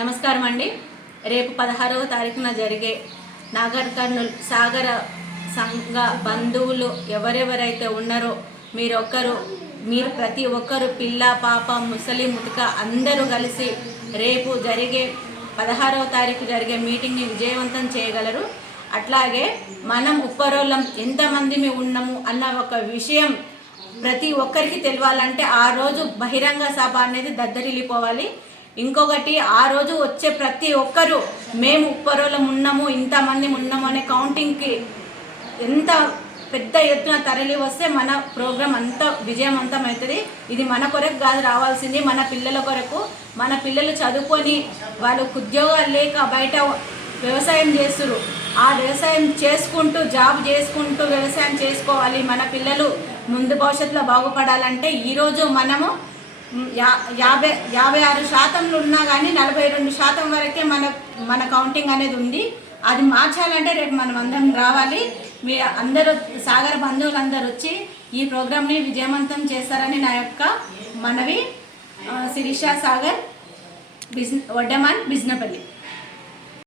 నమస్కారం అండి. రేపు పదహారవ తారీఖున జరిగే నాగర్ కర్నూలు సాగర సంఘ బంధువులు ఎవరెవరైతే ఉన్నారో మీరొక్కరు మీరు ప్రతి ఒక్కరు పిల్ల పాప ముసలి ముతుక అందరూ కలిసి రేపు జరిగే పదహారవ తారీఖు జరిగే మీటింగ్ని విజయవంతం చేయగలరు. అట్లాగే మనం ఉప్పరోళ్ళం ఎంతమంది ఉన్నాము అన్న ఒక విషయం ప్రతి ఒక్కరికి తెలియాలంటే ఆ రోజు బహిరంగ సభ అనేది దద్దరిల్లిపోవాలి. ఇంకొకటి ఆ రోజు వచ్చే ప్రతి ఒక్కరు మేము ఉప్పరోలం ఉన్నాము ఇంతమంది ఉన్నాము అనే కౌంటింగ్కి ఎంత పెద్ద ఎత్తున తరలి వస్తే మన ప్రోగ్రాం అంత విజయవంతం అవుతుంది. ఇది మన కొరకు కాదు రావాల్సింది మన పిల్లల కొరకు. మన పిల్లలు చదువుకొని వాళ్ళకు ఉద్యోగాలు లేక బయట వ్యవసాయం చేస్తున్నారు ఆ వ్యవసాయం చేసుకుంటూ జాబ్ చేసుకుంటూ వ్యవసాయం చేసుకోవాలి. మన పిల్లలు ముందు భవిష్యత్తులో బాగుపడాలంటే ఈరోజు మనము యాభై యాభై ఆరు శాతంలో ఉన్నా కానీ నలభై రెండు శాతం వరకే మన మన కౌంటింగ్ అనేది ఉంది. అది మార్చాలంటే రేపు మనం అందరం రావాలి. మీ అందరూ సాగర బంధువులు అందరు వచ్చి ఈ ప్రోగ్రామ్ని విజయవంతం చేస్తారని నా యొక్క మనవి. శిరీష సాగర్ బిజ్ వడ్డమాన్ బిజ్నపల్లి.